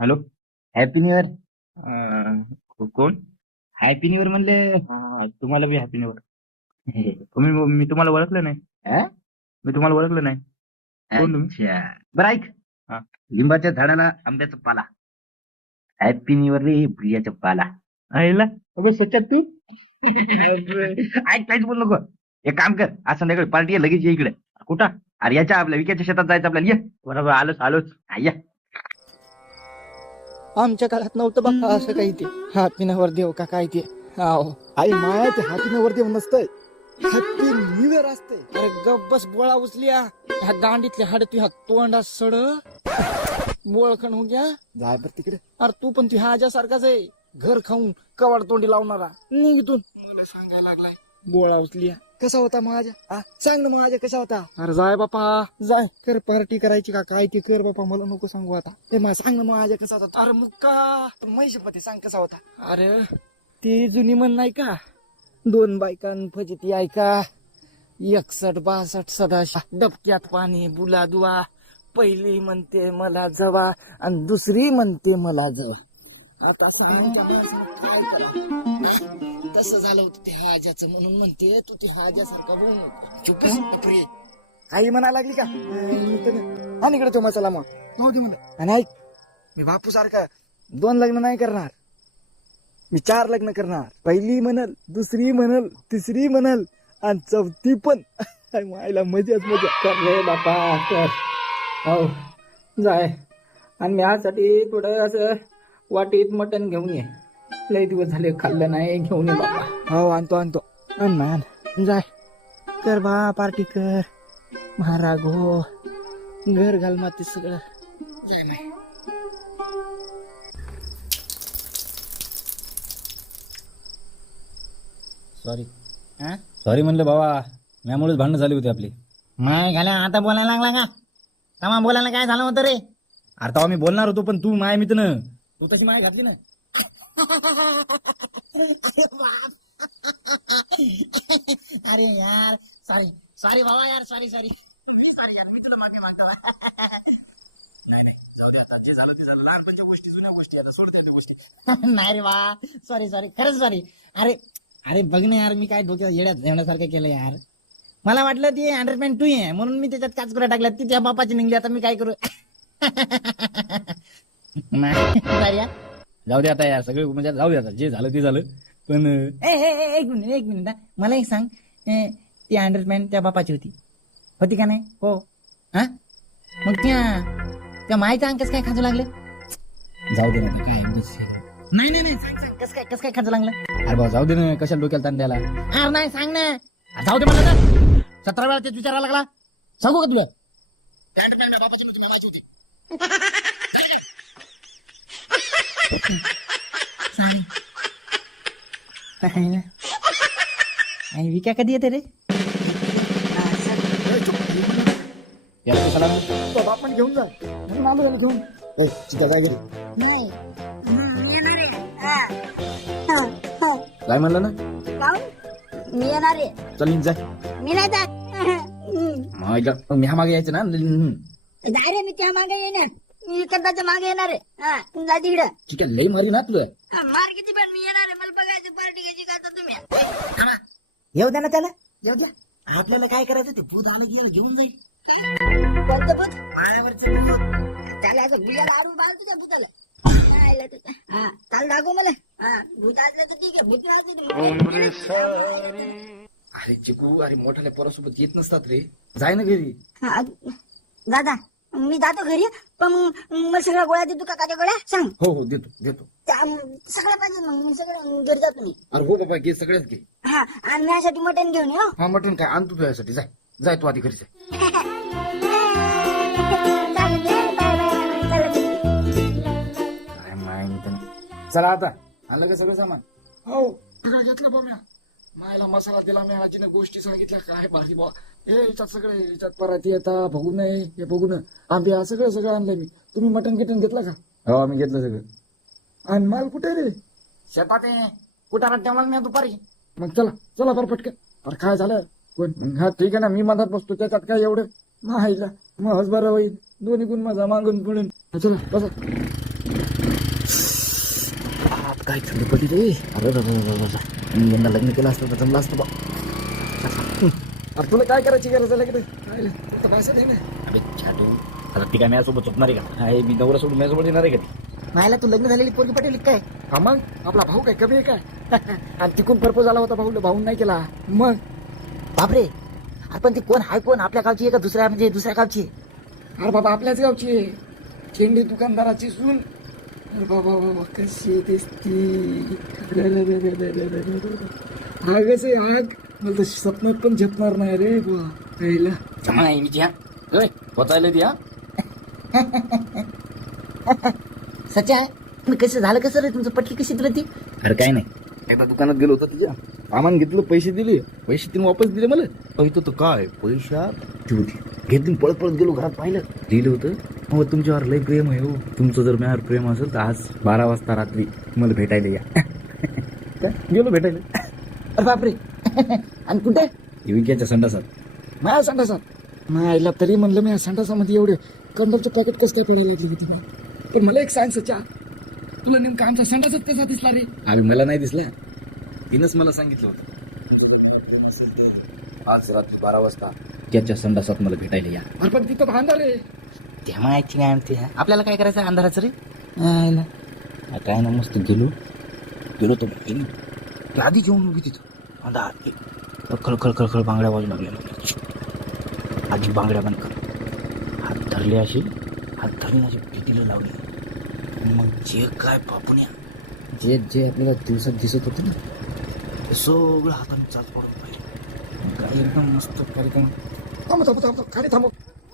Hello. Happy new year. कोण? Happy new year म्हणले. तुम्हाला बी हॅपी न्यू इयर. मी तुम्हाला ओळखलं नाही. हा? मी तुम्हाला ओळखलं नाही. कोण तुम्ही? अच्छा बरं ऐक. हा. लिंबाच्या झाडाला आंब्याचा पाला. हॅपी न्यू इयर रे प्रियाच्या पाला. आईला अगं सच्यात तू ऐक काहीच बोल नको. एक काम कर, आज संध्याकाळी पार्टी आहे, लगेच ये इकडे. कुठं? अरे याच्या आपल्या विक्याच्या शेतात जायचं आपल्याला, ये. बरोबर, आलोच. या. आमच्या काळात नव्हतं बघा असं काही ते हातीनावर देव का काय ते. हाव आई माया ते हातीनावर देव नसतंय, हॅपी न्यू इयर असते. अरे गब्बस बोळा उचलिया ह्या गांडीतले हाड तू ह्या तोंडा सड बोळखण होऊन घ्या जाय बर तिकडे. अरे तू पण तू ह्या आज्यासारखाच आहे, घर खाऊन कवाड तोंडी लावणारा. निघतून मला सांगायला लागलाय बोळा उचलिया. कसा होता महाजा? सांग ना महाजा कसा होता? अरे जाय बापा जाय, कर पार्टी करायची का काय ते कर बापा, मला नको सांगू आता. ते मला सांग ना महाजा कसा होता? अरे मग का महिषपती सांग कसा होता? अरे ती जुनी म्हण नाही का, 2 बायकां फजिती ऐका, 61 62 सदाशा डबक्यात पाणी बुला दुवा. पहिली म्हणते मला जवा आणि दुसरी म्हणते मला जवा. आता सगळ्यांच्या माणसाला काय करा? तसं झालं होतं ते हाजाचं, म्हणून म्हणते तू ते हाजासारखा बोल नको. चुप बस बापरे. आई म्हणायला लागली का आणि इकडे तो मसाला मग नव्हती म्हणत. आणि ऐक, मी बापू सारखा 2 लग्न नाही करणार, मी 4 लग्न करणार. पहिली म्हणल, दुसरी म्हणल, तिसरी म्हणल आणि चौथी पण. मायला मजाच मजा कर रे बापा कर. हो जाय, आणि मी आजसाठी थोडं असं वाटीत मटण घेऊन ये, लय दिवस झाले खाल्लं नाही. घेऊन ये बाबा. हो आणतो मान. जाय कर बा पार्टी कर. महाराग हो, घर घाल माती सगळं. सॉरी म्हणलं भावा, त्यामुळेच भांडणं झाली होती आपली. माय घाल्या आता बोलायला लागला का? तमा बोलायला काय झालं होतं रे? अरे तेव्हा मी बोलणार होतो, पण तू माय मित्र, तू तशी माय घातली ना. अरे यार सॉरी बाबा यार, सॉरी यार, मी तुला मागे मागतो. नाही जाऊ दे आता, जे झालं ते झालं. लहानपणच्या गोष्टी, जुन्या गोष्टी, आता सोडते त्या गोष्टी. नाही रे बा, सॉरी खरंच सॉरी. अरे बघ ना यार, मी काय डोक्यात येण्यासारखं केलं यार. मला वाटलं ती अंडरपॅन्ट तू आहे म्हणून मी त्याच्यात काचकुऱ्या टाकल्यात, ती त्या बापाची निघली. आता मी काय करू? नाही यार. जाऊ दे आता यार, सगळे म्हणजे जाऊ दे आता, जे झालं ते झालं. पण एक मिनिट मला एक सांग, ती अंडरपॅन्ट त्या बापाची होती का नाही? हो. हा मग त्या माईचा अंकस काय खाजू लागले? जाऊ दे ना, काय नाही सांग कस काय खाजू लागलं? अरे भाऊ जाऊ दे ना, कशाला डोक्याला ताण द्यायला. अरे नाही सांग ना. जाऊ दे मला, 17 वेळा तेच विचारायला लागला. सांगू का तुला? बापाची नव्हती, बाबाची होती. विक्या कधी येते रे? याला कशाला तो बाप पण घेऊन जाय म्हणून आलो त्याला घेऊन. चिका काय घरी काय म्हणलं ना? मी येणार आहे. चल निघ, जाय. मी नाही जात. मी हा मागे यायचं ना. जा रे, मी त्या मागे येणार. मी कदाच्या मागे येणार आहे. हा तू जा तिकडं. ठीक आहे, लई मारी ना तुला. मार किती पण मी येणार आहे. मला बघायचं पार्टी घ्यायची का तर तुम्ही. येऊ द्या ना त्याला, येऊ द्या. आपल्याला काय करायचं, ते भूत आलं गेलं घेऊन जाईल. कोणतं भूत? मायावरचे भूत. त्याला असं भुयाला आणून मारतो त्या भूताला. नाही आलं तर. हा चाल दाखव मला. हा भूत असलं तर ठीक आहे, भूत नसलं अरे चिकू, अरे मोठ्याने पोरासोबत येत नसतात रे. जाय ना घरी. दादा मी जातो घरी, पण मग सगळ्या गोळ्या देतो का काय गोळ्या सांग. हो देतो. त्या सगळ्या पाहिजे, मग सगळं घरी जातो मी. अरे हो बाबा, घे सगळ्याच घे. हा आणि माझ्यासाठी मटण घेऊन ये. हा मटण काय आणतो तुझ्यासाठी. जाय तू आधी घरी जाय. काय माय चला आता, आणलं का सगळं सामान? हो सगळं घेतलं बा म्या. मायला मसाला दिला म्या, आजीनं गोष्टी सांगितल्या. काय भारी बा. याच्यात सगळे, याच्यात पराठी येतात, बघून हे बघून आंबे सगळं आणलंय मी. तुम्ही मटण घेतलं का? हो आम्ही घेतलं सगळं. आणि माल कुठे रे? शेतात आहे. कुठं ठेवाल मी दुपारी. मग चला बरं पटकन. अरे काय झालं? हा ठीक आहे ना, मी मधात बसतो, त्याच्यात काय एवढं. माहिला मग बरं होईल, दोन्ही गुण माझा मागून पुढून. चला बसा. आत काय थंडी पडली रे. अरे मी यांना लग्न केलं असतं तर जमलं असतं बा. अरे तुला काय करायची गरज आहे लगेच? पैसा दे ना. अबे छाटू, आता ती काय माझ्यासोबत झोपणार आहे का? मी नवरा सोडून माझ्यासोबत येणार आहे का ती? मायला तू लग्न झालेली पोरगी पटेल काय? हा मग आपला भाऊ काय कमी आहे काय? आणि तिकून प्रपोज आला होता भाऊला, भाऊन नाही केला. मग बापरे, आपण ती कोण हाय, कोण आपल्या गावची आहे का दुसऱ्या म्हणजे दुसऱ्या गावची आहे? अरे बाबा आपल्याच गावची आहे. चेंडी दुकानदाराची सून. अरे बाबा बाबा कशी दिसती. आगच आहे आग. मला तर स्वप्नात पण झेपणार नाही रे बुवा. पहिला जमा नाही मी ती पोचायला ती सच्चा आहे पण कसं झालं कसं रे तुमचं पटली कशी तुला ती? अरे काय नाही, एकदा दुकानात गेलो होतो तुझ्या, सामान घेतलं, पैसे दिले, पैसे तिने वापस दिले मला. इथं तर काय पैशात ती होती, घेतली पळत पळत गेलो, घरात पाहिलं लिहिलं होतं, हो तुमच्यावर लय प्रेम आहे, हो तुमचं जर माझ्यावर प्रेम असेल तर आज 12 वाजता रात्री मला भेटायला या. गेलो भेटायला. अरे बापरे. आणि कुठे? विक्याच्या संडासात. माझ्या संडासात? मायला तरी म्हणलं मी संडासामध्ये एवढे कंदरचं पॅकेट कसं काय पडायला लागली तुम्ही? पण मला एक सांग सच्चा, तुला नेमका आमचा संडासच कसा दिसला रे? आम्ही मला नाही दिसला, तिनंच मला सांगितलं होतं आज रात्री 12 वाजता त्याच्या संडासात मला भेटायला या. अरे पण तिथं भांडार आहे. त्या माहिती काय म्हणते, आपल्याला काय करायचं अंधाराचं रे? काय ना मस्त गेलो तो आधी जेवण उभी तिथं अंधार, खळखळ बांगड्या वाजू लागल्या. आजी बांगड्या बंद कर, हात धरले असे, हात धरून असे भीतीला लावले. मग जे काय बापुण्या जे आपल्याला दिवसात दिसत होतं ना ते सगळं हाताने चाल पडत पाहिजे. काय एकदम मस्त कार्यक्रम. थांबो गाडी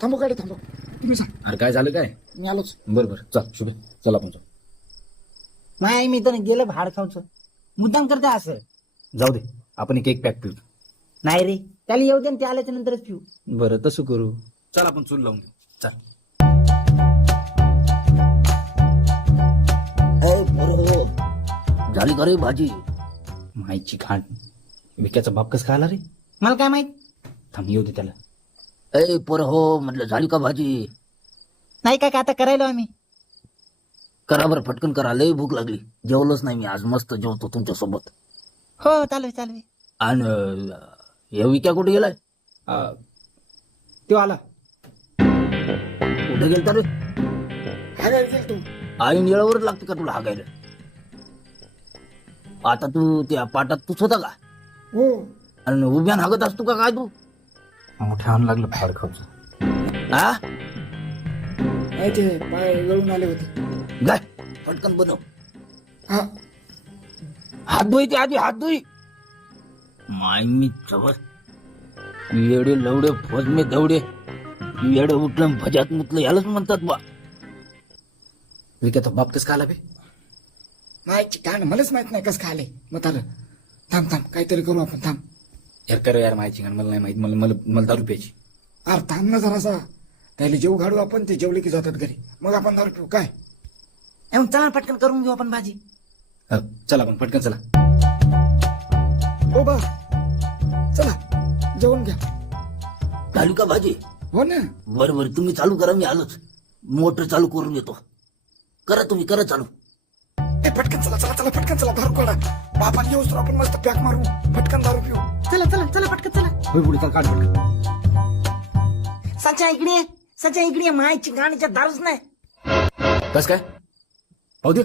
थांबो गाडी थांबो. तुम्ही सांग. अरे काय झालं काय? मी आलोच. बरं चल शुभे, चल आपण जाऊ. माय मी तर गेलं भाड खाऊचं मुद्दाम करते असं. जाऊ दे, आपण एक पॅक पिऊ. नाही रे, त्याला येऊ दे आणि ते आल्याच्या नंतरच पिऊ. बरं तसं करू, चल आपण चूल लावून घेऊ. चल. झाली का रे भाजी? माईची खाण. विक्याचा बाप कस काय आला रे? मला काय माहित. थांब येऊ दे त्याला. ए पोर हो म्हटलं, झाली का भाजी? नाही काय आता करायला आम्ही. करा बरं, पटकन करा, लय भूक लागली. जेवलोच नाही मी आज, मस्त जेवतो तुमच्या सोबत. हो चालू. आणि या विक्या कुठे गेलाय? तो आला. कुठे गेलता रे? हागायला गेल तू. आईन येळावरच लागते का तुला हागायला? आता तू त्या पाटात तूच होता का? हो. आणि उभ्यान हागत असतो का काय तू? मोठ्या आण लागलं फाड खायचं. हा ते पाय गळून आले होते. गाय पटकन बनव. हा हात धुई ते आधी, हात धुई. माय मी जवळ येडे लवडे फजमे दवडे, येडे उठलं भजात मुतलं, यालाच म्हणतात बा. विक्याचा बाप कस का आला बे? मायची गाणं मलाच माहित नाही कसं खाले. मग आलं. थांब काहीतरी करू आपण. थांब यार कर यार, माहिती मला नाही माहित, मला दारू प्यायची. अरे थांब ना जरासा. त्याला जेव घालू आपण, ते जेवले की जातात घरी, मग आपण दारू पिऊ. काय चला पटकन करून घेऊ आपण भाजी. चला आपण पटकन चला. ओ बा चला जेवण घ्या. झाली का भाजी? हो ना. बरोबर, तुम्ही चालू करा, मी आलोच. मोटर चालू करून येतो. करा तुम्ही, करा चालू. ए पटकन चला पटकन चला. दारू काढा. बापाला येऊस तर आपण मस्त पॅक मारू, पटकन दारू पिऊ. चला पटकन चला. होय पुढे चल, काढ पटकन. सचा इकडे मायची गाणीच्या दारूच नाही. कस काय? पाहू दे.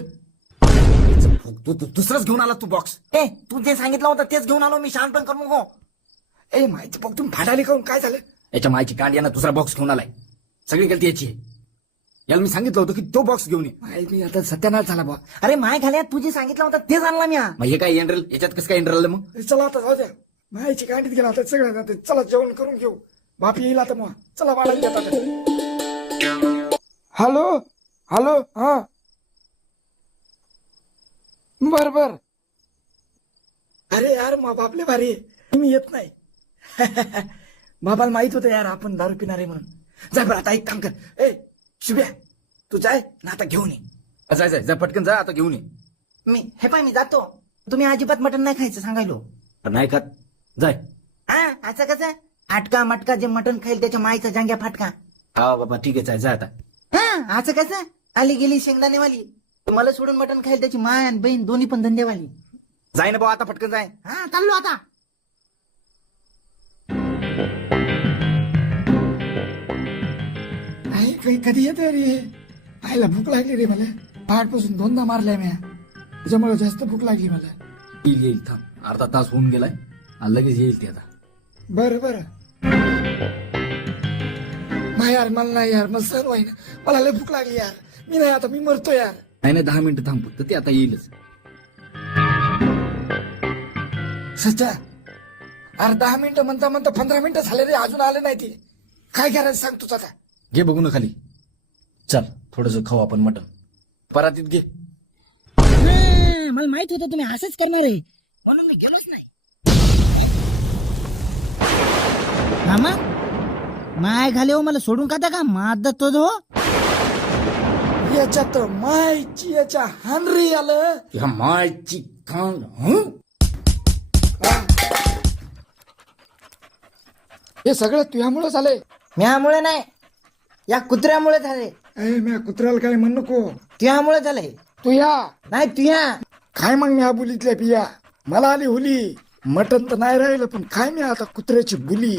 तू दुसराच घेऊन आला तू बॉक्स. ए तू जे सांगितलं होतं तेच घेऊन आलो मी. शांतपण करू नको. ए माहिती बघ तुम्ही भाडाले काऊन, काय झालं? याच्या मायची कांड यानं दुसरा बॉक्स घेऊन आलाय. सगळी गलती याची आहे. याला मी सांगितलं होतं की तो बॉक्स घेऊन ये. माहिती आता सत्यानाश झाला बा. अरे माय घाल्या तू जे सांगितलं होतं तेच आणला मी. मग हे काय एंड्रल, याच्यात कसं काय एंड्रल आलं मग? चला आता जाऊ द्या. माहिती गांडीत गेला आता सगळं. चला जेवण करून घेऊ. बाप येईल आता मग. चला वाढायला येतात. हॅलो हा बर. अरे यार मा बापले भारी मी येत नाही. बाबाला माहित होतं यार आपण दारू पिणार आहे म्हणून. जाय बरं आता एक काम कर. ए शुभ्या तू जाय ना आता घेऊन ये. जाय पटकन जा, आता घेऊन ये. मी जातो. तुम्ही अजिबात मटण नाही खायचं सांगायलो. नाही खात, जाय. हा असं कसं आटका मटका जे मटण खाईल त्याच्या माईचा जांग्या फाटका. हा बाबा ठीक आहे, जा आता. हा असं कसं आली गेली शेंगदाणेवाली. मला सोडून मटण खायला त्याची माय आणि बहीण दोन्ही पण धंदेवाली. जाय ना भाऊ आता पटकन जाय. हा चाललो आता. आई काही कधी येते रे? आईला भूक लागली रे मला. पहाटपासून 2दा मारलाय मी. त्याच्यामुळे जास्त भूक लागली मला. येईल थांब, अर्धा तास होऊन गेलाय आणि लगेच येईल ती आता. बरं बरं. नाही यार मला नाही यार, मग सर ना मला लय भूक लागली यार. मी नाही आता, मी मरतो यार. नाही 10 मिनिटं थांब फक्त, ते आता येईलच. सच्चा अरे 10 मिनिटं म्हणता म्हणता 15 मिनिटं झाले रे, अजून आले नाही ते. काय करायचं सांग तूच आता. घे बघू ना खाली. चल थोडस खाऊ आपण मटण. परातीत घे. मला माहित होतं तुम्ही असंच करणार आहे म्हणून मी गेलोच नाही. मामा माय घाले हो, मला सोडून खाता का माद तो जो याच्यात मायची याच्या हानरी आलं. या मायची कान. हं? हे सगळं तुझ्यामुळे झालंय. म्यामुळे नाही, या कुत्र्यामुळे झाले. मी कुत्र्याला काय म्हण नको. तुझ्यामुळे झाले. तुया नाही तुझ्या काय मग मी बोलीतल्या पिया. मला आली हुली. मटन तर नाही राहिलं पण काय मी आता कुत्र्याची बुली.